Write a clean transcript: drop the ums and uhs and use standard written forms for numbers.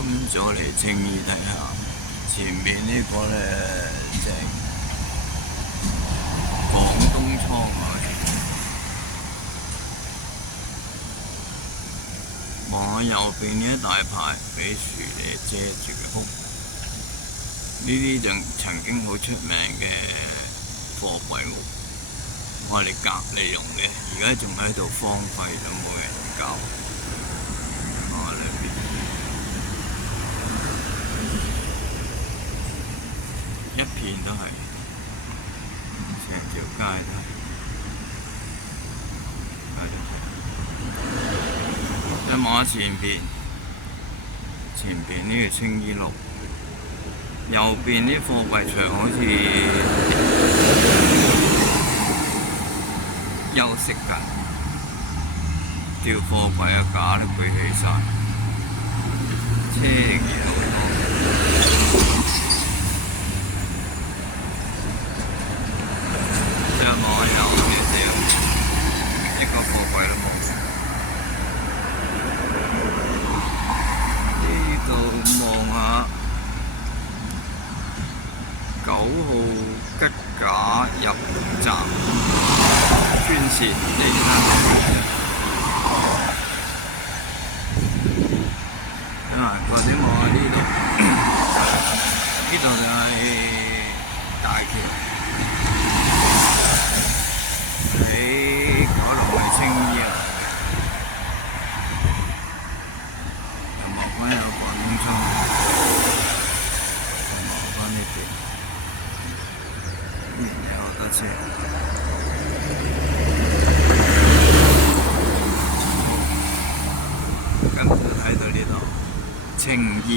咁再嚟青衣睇下，前面呢個咧就係廣東倉啊！望下右邊呢一大排俾樹嚟遮住嘅屋，呢啲就曾經好出名嘅貨櫃屋，我哋隔離用嘅，而家仲喺度荒廢咗，冇人搞。裏邊一片都係，成條街都係。再望下前邊呢個青衣路，右邊啲貨櫃場好似休息緊，吊貨櫃嘅架都舉起晒，車仍然好多。再望下右邊一個貨櫃都冇。望下9號吉架入站專線地或者望下呢度，呢度就係大橋，喺九龍去青衣啊。有廣東倉，望翻呢邊，有好多車。今日睇到呢度青衣。